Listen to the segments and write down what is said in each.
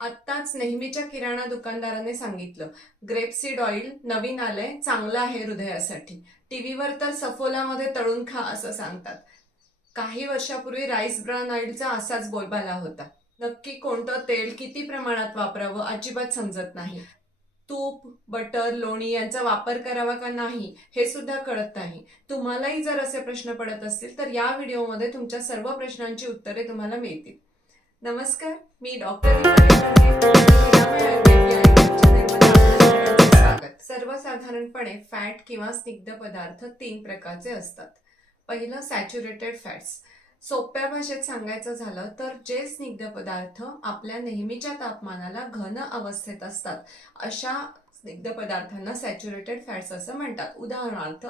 आत्ताच नेहमीच्या किराणा दुकानदाराने सांगितलं ग्रेपसीड ऑइल नवीन आलंय चांगलं आहे हृदयासाठी. टीव्हीवर तर सफोलामध्ये तळून खा असं सांगतात. काही वर्षापूर्वी राईस ब्रान ऑइलचा असाच बोलबाला होता. नक्की कोणतं तेल किती प्रमाणात वापरावं अजिबात समजत नाही. तूप बटर लोणी यांचा वापर करावा का नाही हे सुद्धा कळत नाही. तुम्हालाही जर असे प्रश्न पडत असतील तर या व्हिडिओमध्ये तुमच्या सर्व प्रश्नांची उत्तरे तुम्हाला मिळतील. नमस्कार मी डॉक्टर स्वागत. सर्वसाधारणपणे फॅट किंवा स्निग्ध पदार्थ तीन प्रकारचे असतात. पहिलं सॅच्युरेटेड फॅट्स सोप्या भाषेत सांगायचं झालं तर जे स्निग्ध पदार्थ आपल्या नेहमीच्या तापमानाला घन अवस्थेत असतात अशा स्निग्ध पदार्थांना सॅच्युरेटेड फॅट्स असं म्हणतात. उदाहरणार्थ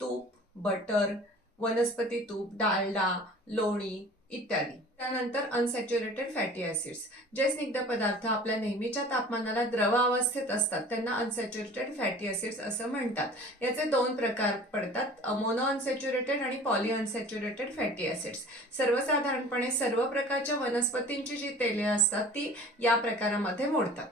तूप बटर वनस्पती तूप डालडा लोणी इत्यादी. त्यानंतर अनसॅच्युरेटेड फॅटी ऍसिड्स जे स्निग्ध पदार्थ आपल्या नेहमीच्या तापमानाला द्रव अवस्थेत असतात त्यांना अनसॅच्युरेटेड फॅटी ऍसिड्स असं म्हणतात. याचे दोन प्रकार पडतात मोनो अनसॅच्युरेटेड आणि पॉली अनसॅच्युरेटेड फॅटी ऍसिड्स सर्वसाधारणपणे सर्व प्रकारच्या वनस्पतींची जी तेले असतात ती या प्रकारामध्ये मोडतात.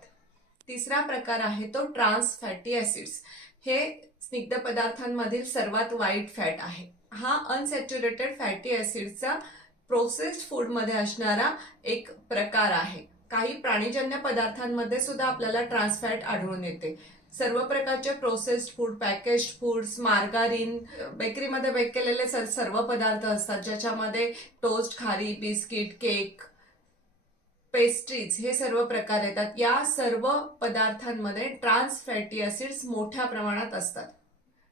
तिसरा प्रकार आहे तो ट्रान्स फॅटी ऍसिड्स हे स्निग्ध पदार्थांमधील सर्वात वाईट फॅट आहे. हा अनसॅच्युरेटेड फॅटी ऍसिडचा प्रोसेस्ड फूडमध्ये असणारा एक प्रकार आहे. काही प्राणीजन्य पदार्थांमध्ये सुद्धा आपल्याला ट्रान्सफॅट आढळून येते. सर्व प्रकारचे processed food packaged foods margarine बेकरीमध्ये बेक केलेले सर- सर्व पदार्थ असतात ज्याच्यामध्ये टोस्ट खारी बिस्किट केक पेस्ट्रीज हे सर्व प्रकार येतात. या सर्व पदार्थांमध्ये ट्रान्स फॅटी ऍसिड्स मोठ्या प्रमाणात असतात.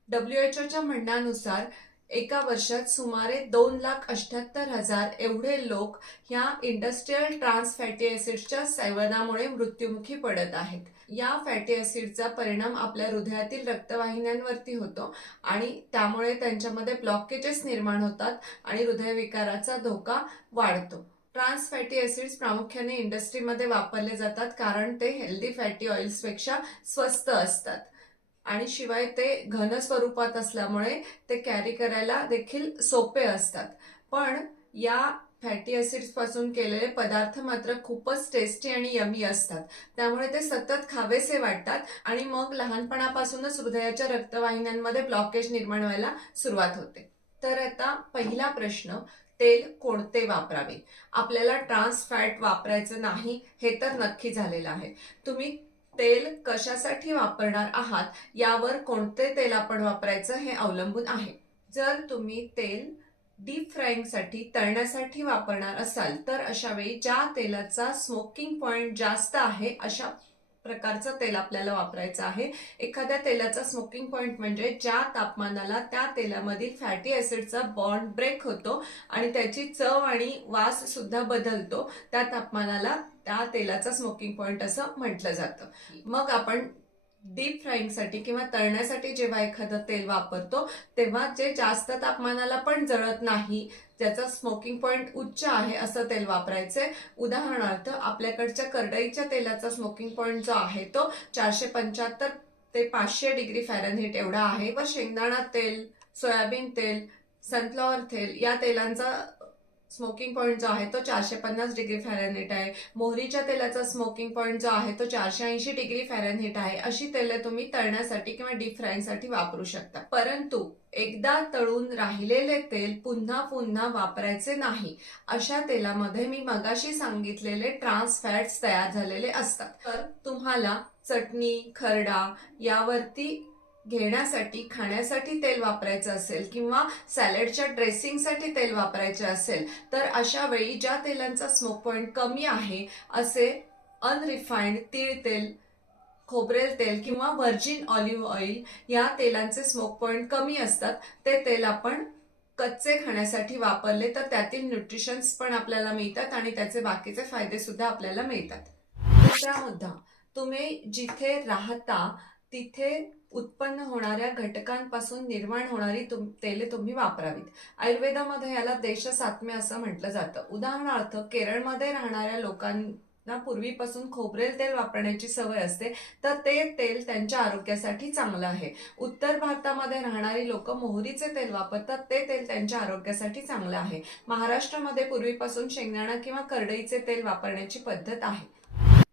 डब्ल्यू एच ओच्या म्हणण्यानुसार एका वर्षात सुमारे दोन लाख अठ्याहत्तर हजार एवढे लोक ह्या इंडस्ट्रीयल ट्रान्स फॅटी ऍसिडच्या सेवनामुळे मृत्युमुखी पडत आहेत. या फॅटी ऍसिडचा परिणाम आपल्या हृदयातील रक्तवाहिन्यांवरती होतो आणि त्यामुळे त्यांच्यामध्ये ब्लॉकेजेस निर्माण होतात आणि हृदयविकाराचा धोका वाढतो. ट्रान्स फॅटी ऍसिड्स प्रामुख्याने इंडस्ट्रीमध्ये वापरले जातात कारण ते हेल्दी फॅटी ऑइल्सपेक्षा स्वस्त असतात. आणि शिवाय ते घन स्वरूपात असल्यामुळे ते कॅरी करायला देखील सोपे असतात. पण या फॅटी ॲसिड्सपासून केलेले पदार्थ मात्र खूपच टेस्टी आणि यमी असतात. त्यामुळे ते सतत खावेसे वाटतात आणि मग लहानपणापासूनच हृदयाच्या रक्तवाहिन्यांमध्ये ब्लॉकेज निर्माण व्हायला सुरुवात होते. तर आता पहिला प्रश्न तेल कोणते वापरावे? आपल्याला ट्रान्स फॅट वापरायचं नाही हे तर नक्की झालेलं आहे. तुम्ही तेल कशासाठी वापरणार आहात? यावर कोणते तेल आपण वापरायचं हे अवलंबून आहे. जर तुम्ही तेल डीप फ्राईंगसाठी तळण्यासाठी वापरणार असाल तर अशा वेळी ज्या तेलाचा स्मोकिंग पॉइंट जास्त आहे अशा प्रकारचं तेल आपल्याला वापरायचं आहे. एखाद्या तेलाचा स्मोकिंग पॉइंट म्हणजे ज्या तापमानाला त्या तेलामधील फॅटी ऍसिडचा बॉन्ड ब्रेक होतो आणि त्याची चव आणि वास सुद्धा बदलतो. त्या तापमानाला त्या तेलाचा स्मोकिंग पॉइंट असं म्हटलं जातं. मग आपण डीप फ्राईंगसाठी किंवा तळण्यासाठी जेव्हा एखादं तेल वापरतो तेव्हा जे जास्त तापमानाला पण जळत नाही ज्याचा स्मोकिंग पॉइंट उच्च आहे असं तेल वापरायचे. उदाहरणार्थ आपल्याकडच्या करडईच्या तेलाचा स्मोकिंग पॉइंट जो आहे तो चारशे पंच्याहत्तर ते पाचशे डिग्री फॅरनहीट एवढा आहे व शेंगदाणा तेल सोयाबीन तेल सनफ्लॉवर तेल या तेलांचा स्मोकिंग पॉईंट जो आहे तो चारशे पन्नास डिग्री फॅरनहीट आहे. मोहरीच्या तेलाचा स्मोकिंग पॉईंट जो आहे तो चारशे ऐंशी डिग्री फॅरनहीट आहे. अशी तेले तुम्ही तळण्यासाठी किंवा डीप फ्रायसाठी वापरू शकता. परंतु एकदा तळून राहिलेले तेल पुन्हा पुन्हा वापरायचे नाही. अशा तेलामध्ये मी मगाशी सांगितलेले ट्रान्स फॅट्स तयार झालेले असतात. तर तुम्हाला चटणी खरडा यावरती घेण्यासाठी खाण्यासाठी तेल वापरायचं असेल किंवा सॅलडच्या ड्रेसिंगसाठी तेल वापरायचे असेल तर अशा वेळी ज्या तेलांचा स्मोक पॉइंट कमी आहे असे अनरिफाईंड तीळ तेल खोबरेल तेल किंवा व्हर्जिन ऑलिव्ह ऑइल या तेलांचे स्मोक पॉईंट कमी असतात ते तेल आपण कच्चे खाण्यासाठी वापरले तर त्यातील न्यूट्रिशन्स पण आपल्याला मिळतात आणि त्याचे बाकीचे फायदे सुद्धा आपल्याला मिळतात. दुसरा मुद्दा तुम्ही जिथे राहता तिथे उत्पन्न होणाऱ्या घटकांपासून निर्माण होणारी तुम तेले तुम्ही वापरावीत. आयुर्वेदामध्ये याला देशसात्म्य असं म्हटलं जातं. उदाहरणार्थ केरळमध्ये राहणाऱ्या लोकांना पूर्वीपासून खोबरेल तेल वापरण्याची सवय असते तर ते तेल त्यांच्या आरोग्यासाठी चांगलं आहे. उत्तर भारतामध्ये राहणारी लोक मोहरीचे तेल वापरतात ते तेल त्यांच्या आरोग्यासाठी चांगलं आहे. महाराष्ट्रामध्ये पूर्वीपासून शेंगदाणा किंवा करडईचे तेल वापरण्याची पद्धत आहे.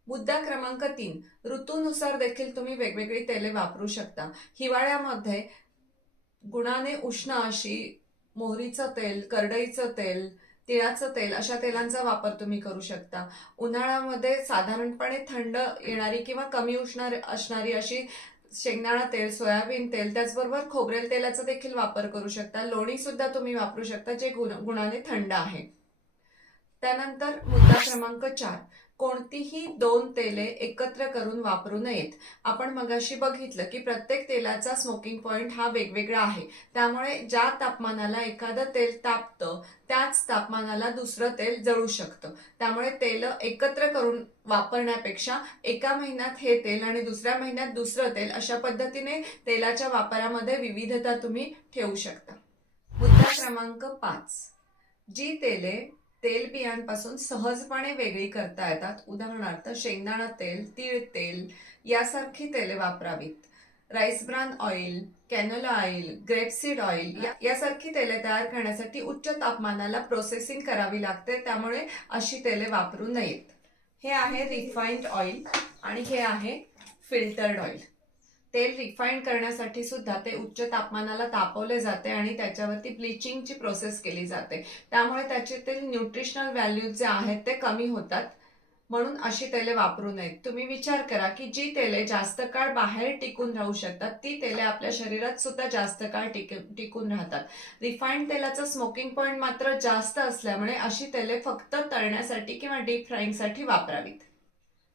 मुद्दा क्रमांक तीन. ऋतूनुसार देखील तुम्ही वेगवेगळी तेले वापरू शकता. हिवाळ्यामध्ये गुणाने उष्ण अशी मोहरीचं तेल करडईचं तेल तिळाचं तेल अशा तेलांचा वापर तुम्ही करू शकता. उन्हाळ्यामध्ये साधारणपणे थंड येणारी किंवा कमी उष्ण असणारी अशी शेंगदाणा तेल सोयाबीन तेल त्याचबरोबर खोबरेल तेलाचा देखील वापर करू शकता. लोणी सुद्धा तुम्ही वापरू शकता जे गुण गुणाने थंड आहे. त्यानंतर मुद्दा क्रमांक चार. कोणतीही दोन तेले एकत्र करून वापरू नयेत. आपण मगाशी बघितलं की प्रत्येक तेलाचा स्मोकिंग पॉइंट हा वेगवेगळा आहे. त्यामुळे ज्या तापमानाला एखादं तेल तापतं त्याच तापमानाला दुसरं तेल जळू शकतं. त्यामुळे तेल एकत्र करून वापरण्यापेक्षा एका महिन्यात हे तेल आणि दुसऱ्या महिन्यात दुसरं तेल अशा पद्धतीने तेलाच्या वापरामध्ये विविधता तुम्ही ठेवू शकता. मुद्दा क्रमांक पाच. जी तेले तेल बियांपासून सहजपणे वेगळी करता येतात. उदाहरणार्थ शेंगदाणा तेल तीळ तेल यासारखी तेले वापरावीत. Rice bran oil canola oil grapeseed oil या- यासारखी तेले तयार करण्यासाठी उच्च तापमानाला प्रोसेसिंग करावी लागते. त्यामुळे अशी तेले वापरू नयेत. हे आहे रिफाईंड ऑइल आणि हे आहे फिल्टर्ड ऑइल. तेल रिफाईंड करण्यासाठी सुद्धा ते उच्च तापमानाला तापवले जाते आणि त्याच्यावरती ब्लिचिंगची प्रोसेस केली जाते. त्यामुळे त्याच्यातील न्यूट्रिशनल व्हॅल्यूज जे आहेत ते कमी होतात. म्हणून अशी तेले वापरू नयेत. तुम्ही विचार करा की जी तेले जास्त काळ बाहेर टिकून राहू शकतात ती तेले आपल्या शरीरात सुद्धा जास्त काळ टिक- टिकून राहतात. रिफाईंड तेलाचा स्मोकिंग पॉईंट मात्र जास्त असल्यामुळे अशी तेले फक्त तळण्यासाठी किंवा डीप फ्राईंगसाठी वापरावीत.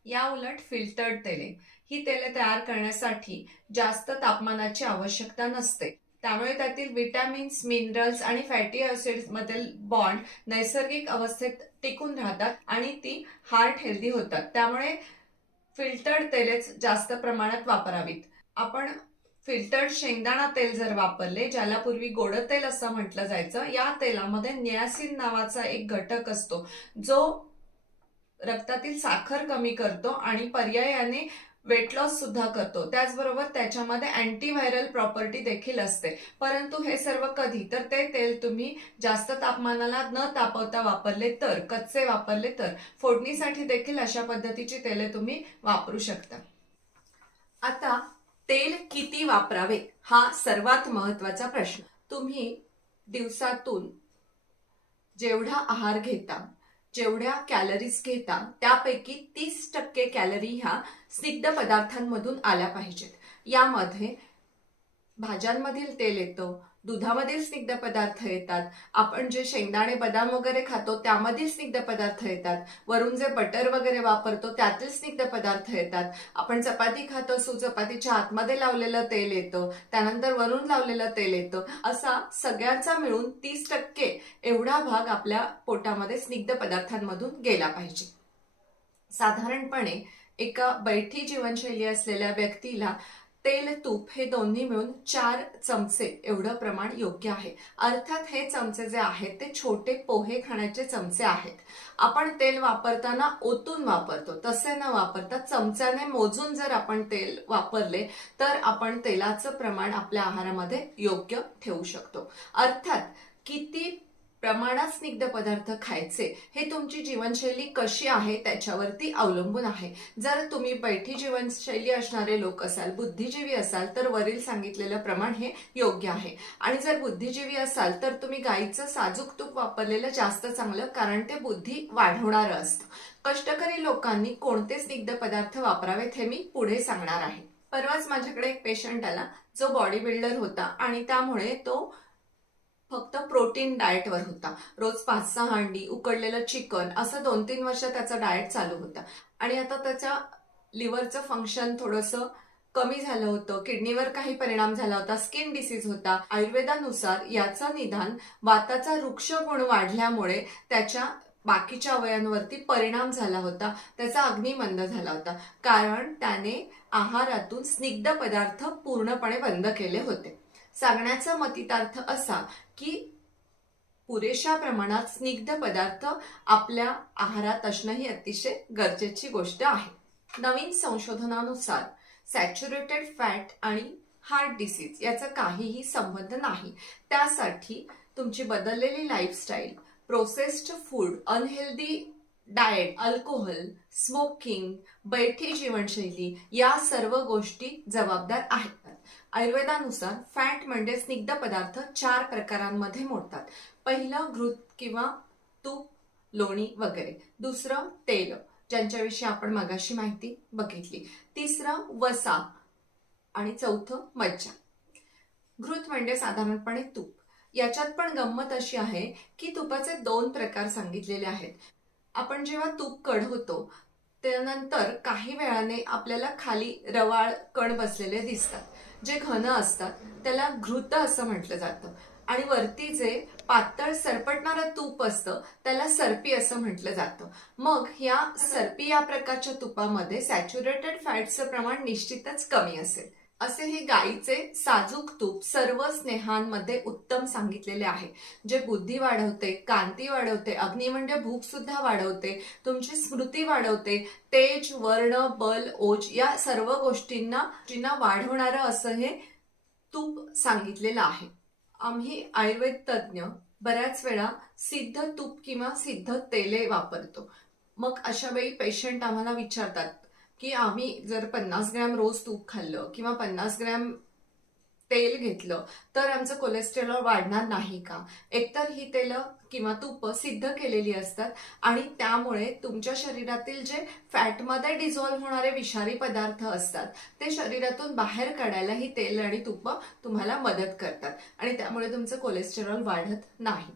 या उलट फिल्टर्ड तेले. ही तेले तयार करण्यासाठी जास्त तापमानाची आवश्यकता नसते. त्यामुळे त्यातील विटॅमिन्स मिनरल्स आणि फॅटी ऍसिड्स मधील बॉन्ड नैसर्गिक अवस्थेत टिकून राहतात आणि ती हार्ट हेल्दी होतात. त्यामुळे फिल्टर्ड तेलेच जास्त प्रमाणात वापरावीत. आपण फिल्टर्ड शेंगदाणा तेल जर वापरले ज्याला पूर्वी गोड तेल असं म्हटलं जायचं या तेलामध्ये नियासिन नावाचा एक घटक असतो जो रक्तातील साखर कमी करतो आणि पर्यायाने वेट लॉस सुद्धा करतो. त्याचबरोबर त्याच्यामध्ये अँटीव्हायरल प्रॉपर्टी देखील असते. परंतु हे सर्व कधी? तर ते तेल तुम्ही जास्त तापमानाला न तापवता वापरले तर कच्चे वापरले तर फोडणीसाठी देखील अशा पद्धतीची तेले तुम्ही वापरू शकता. आता तेल किती वापरावे? हा सर्वात महत्त्वाचा प्रश्न. तुम्ही दिवसातून जेवढा आहार घेता जेवढ्या कॅलरीज घेता त्यापैकी तीस टक्के कॅलरी ह्या स्निग्ध पदार्थांमधून आल्या पाहिजेत. यामध्ये भाज्यांमधील तेल येतं दुधामध्ये स्निग्ध पदार्थ येतात. आपण जे शेंगदाणे बदाम वगैरे खातो त्यामध्ये स्निग्ध पदार्थ येतात. वरून जे बटर वगैरे वापरतो त्यातील स्निग्ध पदार्थ येतात. आपण चपाती खात असू चपातीच्या आतमध्ये लावलेलं तेल येतं. त्यानंतर वरून लावलेलं तेल येतं. असा सगळ्यांचा मिळून तीस टक्के एवढा भाग आपल्या पोटामध्ये स्निग्ध पदार्थांमधून गेला पाहिजे. साधारणपणे एका बैठी जीवनशैली असलेल्या व्यक्तीला तेल तूप हे दोन्ही मिळून चार चमचे एवढं प्रमाण योग्य आहे. अर्थात हे चमचे जे आहेत ते छोटे पोहे खाण्याचे चमचे आहेत. आपण तेल वापरताना ओतून वापरतो तसे न वापरता चमच्याने मोजून जर आपण तेल वापरले तर आपण तेलाचं प्रमाण आपल्या आहारामध्ये योग्य ठेवू शकतो. अर्थात किती प्रमाणात स्निग्ध पदार्थ खायचे हे तुमची जीवनशैली कशी आहे त्याच्यावरती अवलंबून आहे. जर तुम्ही बैठी जीवनशैली असणारे लोक असाल बुद्धिजीवी असाल तर वरील सांगितलेलं प्रमाण हे योग्य आहे. आणि जर बुद्धिजीवी असाल तर तुम्ही गाईचं साजूक तूप वापरलेलं जास्त चांगलं कारण ते बुद्धी वाढवणारं असतं. कष्टकरी लोकांनी कोणते स्निग्ध पदार्थ वापरावेत हे मी पुढे सांगणार आहे. परवाच माझ्याकडे एक पेशंट आला जो बॉडी बिल्डर होता आणि त्यामुळे तो फक्त प्रोटीन डाएटवर होता. रोज पाच सहा अंडी उकडलेलं चिकन असं दोन तीन वर्ष त्याचा डाएट चालू होता. आणि आता त्याच्या लिव्हरचं फंक्शन थोडंसं कमी झालं होतं. किडनीवर काही परिणाम झाला होता. स्किन डिसीज होता. आयुर्वेदानुसार याचं निदान वाताचा वृक्ष गुण वाढल्यामुळे त्याच्या बाकीच्या अवयांवरती परिणाम झाला होता. त्याचा अग्निमंद झाला होता. कारण त्याने आहारातून स्निग्ध पदार्थ पूर्णपणे बंद केले होते. सांगण्याचा मतितार्थ असा की पुरेशा प्रमाणात स्निग्ध पदार्थ आपल्या आहारात असणं ही अतिशय गरजेची गोष्ट आहे. नवीन संशोधनानुसार सॅच्युरेटेड फॅट आणि हार्ट डिसीज याचा काहीही संबंध नाही. त्यासाठी तुमची बदललेली lifestyle processed food unhealthy diet alcohol smoking बैठी जीवनशैली या सर्व गोष्टी जबाबदार आहेत. आयुर्वेदानुसार फॅट म्हणजे स्निग्ध पदार्थ चार प्रकारांमध्ये मोडतात. पहिलं घृत किंवा तूप लोणी वगैरे. दुसरं तेल ज्यांच्याविषयी आपण मगाशी माहिती बघितली. तिसरं वसा आणि चौथं मज्जा. घृत म्हणजे साधारणपणे तूप. याच्यात पण गंमत अशी आहे की तुपाचे दोन प्रकार सांगितलेले आहेत. आपण जेव्हा तूप कढवतो त्यानंतर काही वेळाने आपल्याला खाली रवाळ कण बसलेले दिसतात. जे घन असतात त्याला घृत असं म्हटलं जातं. आणि वरती जे पातळ सरपटणारं तूप असतं त्याला सरपी असं म्हटलं जातं. मग या सरपी या प्रकारच्या तुपामध्ये सॅच्युरेटेड फॅटचं प्रमाण निश्चितच कमी असेल. असे हे गाईचे साजूक तूप सर्व स्नेहांमध्ये उत्तम सांगितलेले आहे. जे बुद्धी वाढवते कांती वाढवते अग्नी म्हणजे भूक सुद्धा वाढवते तुमची स्मृती वाढवते तेज वर्ण बल ओज या सर्व गोष्टींना गोष्टींना वाढवणारं असं हे तूप सांगितलेलं आहे. आम्ही आयुर्वेद तज्ज्ञ बऱ्याच वेळा सिद्ध तूप किंवा सिद्ध तेले वापरतो. मग अशा वेळी पेशंट आम्हाला विचारतात की आम्ही जर पन्नास ग्रॅम रोज तूप खाल्लं किंवा पन्नास ग्रॅम तेल घेतलं तर आमचं कोलेस्टेरॉल वाढणार नाही का? एकतर ही तेलं किंवा तूप सिद्ध केलेली असतात आणि त्यामुळे तुमच्या शरीरातील जे फॅटमध्ये डिझॉल्व्ह होणारे विषारी पदार्थ असतात ते शरीरातून बाहेर काढायला ही तेल आणि तूप तुम्हाला मदत करतात आणि त्यामुळे तुमचं कोलेस्टेरॉल वाढत नाही.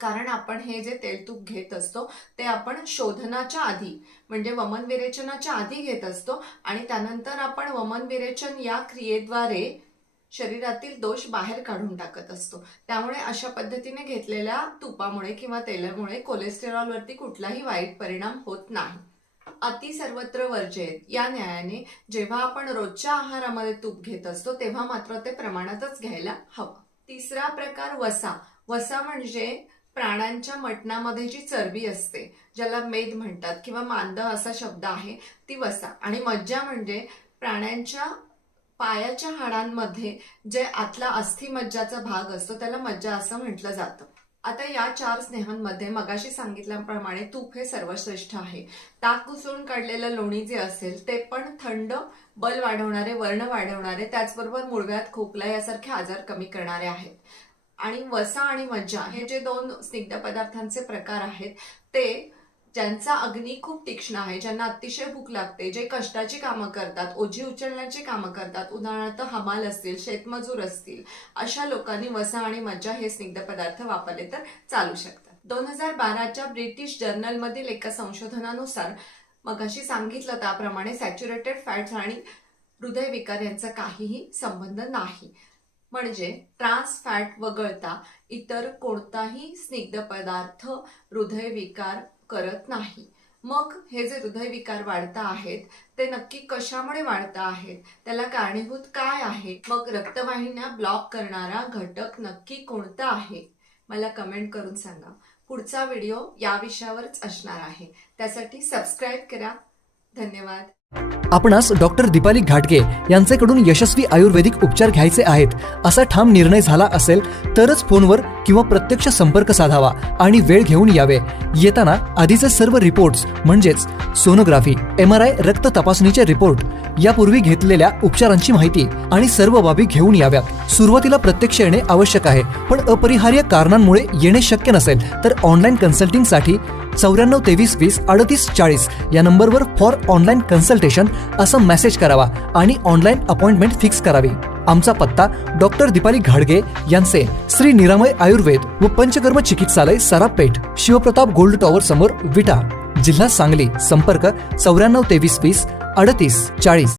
कारण आपण हे जे तेलतूप घेत असतो ते आपण शोधनाच्या आधी म्हणजे वमन विरेचनाच्या आधी घेत असतो आणि त्यानंतर आपण वमन विरेचन या क्रियेद्वारे शरीरातील दोष बाहेर काढून टाकत असतो. त्यामुळे अशा पद्धतीने घेतलेल्या तुपामुळे किंवा तेलामुळे कोलेस्टेरॉलवरती कुठलाही वाईट परिणाम होत नाही. अति सर्वत्र वर्जेत या न्यायाने जेव्हा आपण रोजच्या आहारामध्ये तूप घेत असतो तेव्हा मात्र ते प्रमाणातच घ्यायला हवं. तिसरा प्रकार वसा. वसा म्हणजे प्राण्यांच्या मटणामध्ये जी चरबी असते ज्याला मेद म्हणतात किंवा मांद असा शब्द आहे ती वसा. आणि मज्जा म्हणजे प्राण्यांच्या पायाच्या हाडांमध्ये जे आतला अस्थिमज्जाचा भाग असतो त्याला मज्जा असं म्हटलं जातं. आता या चार स्नेहांमध्ये मगाशी सांगितल्याप्रमाणे तूप हे सर्वश्रेष्ठ आहे. ताक उसळून काढलेलं लोणी जे असेल ते पण थंड बल वाढवणारे वर्ण वाढवणारे त्याचबरोबर मुळव्यात खोकला यासारखे आजार कमी करणारे आहेत. आणि वसा आणि मज्जा हे जे दोन स्निग्ध पदार्थांचे प्रकार आहेत ते ज्यांचा अग्नी खूप तीक्ष्ण आहे ज्यांना अतिशय भूक लागते जे कष्टाची कामं करतात ओझी उचलण्याची कामं करतात उदाहरणार्थ हमाल असतील शेतमजूर असतील अशा लोकांनी वसा आणि मज्जा हे स्निग्ध पदार्थ वापरले तर चालू शकतात. दोन हजार बाराच्या ब्रिटिश जर्नलमधील एका संशोधनानुसार मगाशी सांगितलं त्याप्रमाणे सॅच्युरेटेड फॅट्स आणि हृदयविकार यांचा काहीही संबंध नाही. म्हणजे ट्रान्स फॅट वगळता इतर कोणताही स्निग्ध पदार्थ हृदयविकार करत नाही. मग हे जे हृदयविकार वाढता आहेत ते नक्की कशामुळे वाढता आहेत? त्याला कारणीभूत काय आहे? मग रक्तवाहिन्या ब्लॉक करणारा घटक नक्की कोणता आहे? मला कमेंट करून सांगा. पुढचा व्हिडिओ या विषयावरच असणार आहे. त्यासाठी सबस्क्राईब करा. धन्यवाद. आपणास डॉक्टर दीपाली घाटगे यांच्याकडून यशस्वी आयुर्वेदिक उपचार घ्यायचे आहेत असा ठाम निर्णय झाला असेल तरच फोनवर किंवा प्रत्यक्ष संपर्क साधावा आणि वेळ घेऊन यावे. येताना आधीचे सर्व रिपोर्ट्स म्हणजेच सोनोग्राफी एम आर आय रक्त तपासणीचे रिपोर्ट यापूर्वी घेतलेल्या उपचारांची माहिती आणि सर्व बाबी घेऊन याव्यात. सुरुवातीला प्रत्यक्ष येणे आवश्यक आहे पण अपरिहार्य कारणांमुळे येणे शक्य नसेल तर ऑनलाईन कन्सल्टिंगसाठी चौऱ्याण्णव तेवीस वीस अडतीस चाळीस या नंबरवर फॉर ऑनलाईन कन्सल्टेशन असं मेसेज करावा आणि ऑनलाईन अपॉइंटमेंट फिक्स करावी. आमचा पत्ता डॉक्टर दीपाली घाडगे यांचे श्री निरामय आयुर्वेद व पंचकर्म चिकित्सालय सरापेठ शिवप्रताप गोल्ड टॉवर समोर विटा. जिल्हा सांगली संपर्क चौऱ्याण्णव तेवीस वीस अडतीस चाळीस.